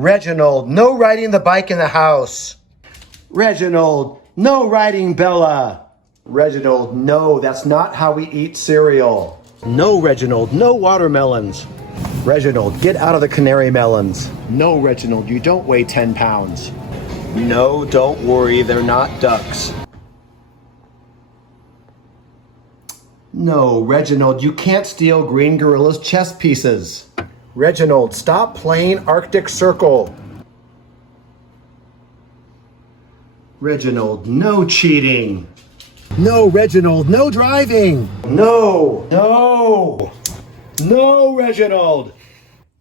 Reginald, no riding the bike in the house. Reginald, no riding Bella. Reginald, no, that's not how we eat cereal. No, Reginald, no watermelons. Reginald, get out of the canary melons. No, Reginald, you don't weigh 10 pounds. No, don't worry, they're not ducks. No, Reginald, you can't steal Green Gorilla's chess pieces. Reginald, stop playing Arctic Circle. Reginald, no cheating. No, Reginald, no driving. No, no, no, Reginald.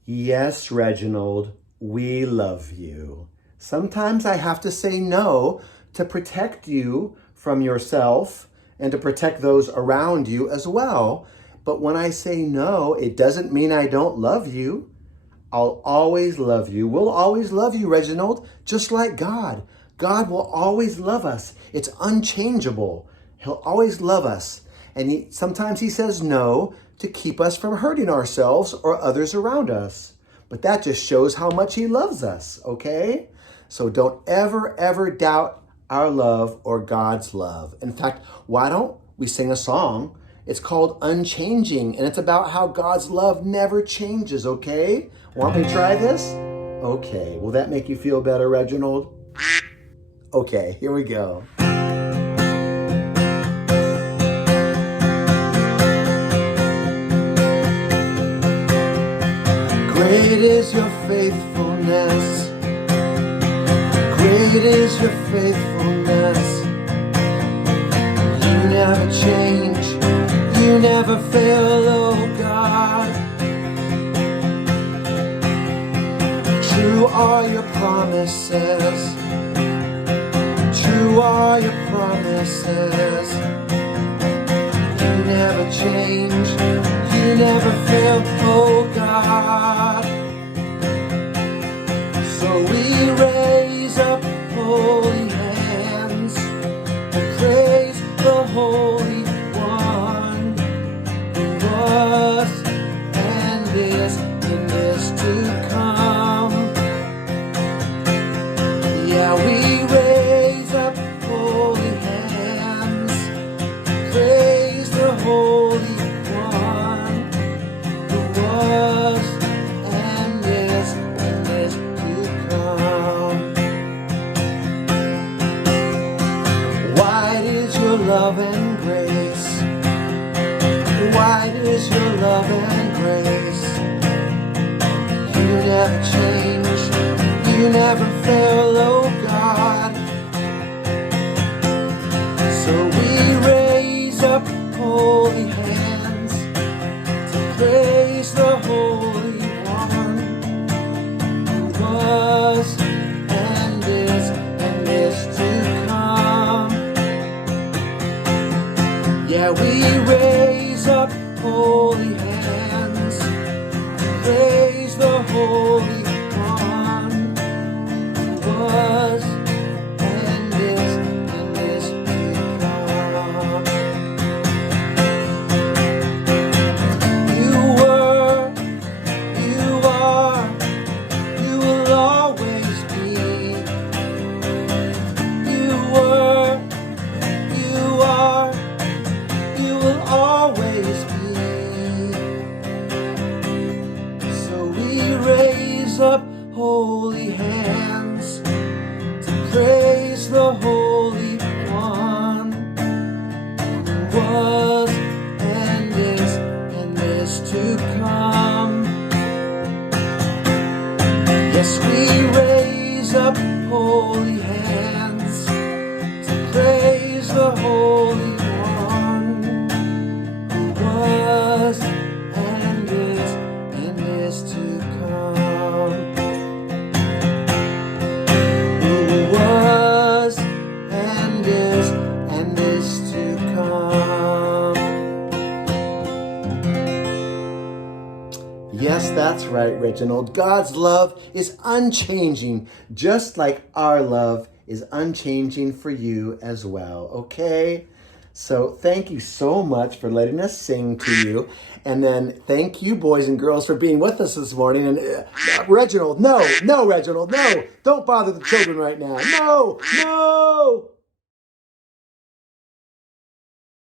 Yes, Reginald, we love you. Sometimes I have to say no to protect you from yourself and to protect those around you as well. But when I say no, it doesn't mean I don't love you. I'll always love you. We'll always love you, Reginald, just like God. God will always love us. It's unchangeable. He'll always love us. And sometimes he says no to keep us from hurting ourselves or others around us. But that just shows how much he loves us, okay? So don't ever doubt our love or God's love. In fact, why don't we sing a song? It's called Unchanging, and it's about how God's love never changes, okay? Want me to try this? Okay, will that make you feel better, Reginald? Okay, here we go. Great is your faithfulness. Great is your faithfulness. You never change. You never fail, oh God. True are your promises. True are your promises. You never change. You never fail, oh God. So we raise up holy hands and praise the Holy One who was and is to come. Yeah, we raise up holy hands, praise the Holy One who was and is to come. Wide is your love and grace. Wide is your love and grace. You never change. You never fail, oh God. So we raise up holy hands to praise the Holy One who was and is to come. Yeah, we raise up holy hands to praise the Holy One who was and is to come. You were, you are, you will always be. You were, you are, you will always be. So we raise up holy hands to praise the Holy One who was and is to come. Yes, we raise up holy hands to praise the Holy One who was and is to come. Who was and is to come. Yes, that's right, Reginald. God's love is unchanging, just like our love is unchanging for you as well, okay? So thank you so much for letting us sing to you. And then thank you, boys and girls, for being with us this morning. And Reginald, no, Reginald, no. Don't bother the children right now. No, no.